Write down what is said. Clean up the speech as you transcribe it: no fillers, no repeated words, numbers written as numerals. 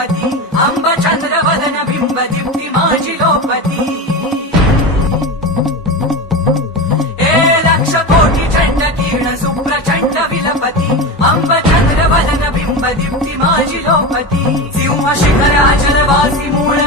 लोपती अंब चंद्र वदन बिंब दीप्ती माझी लोपती ए लक्ष कोटी चंड किरण सुप्रचंड विलपती अंब चंद्र वदन बिंब दीप्ती माझी लोपती सिंह शिखर अचलवासी मूळ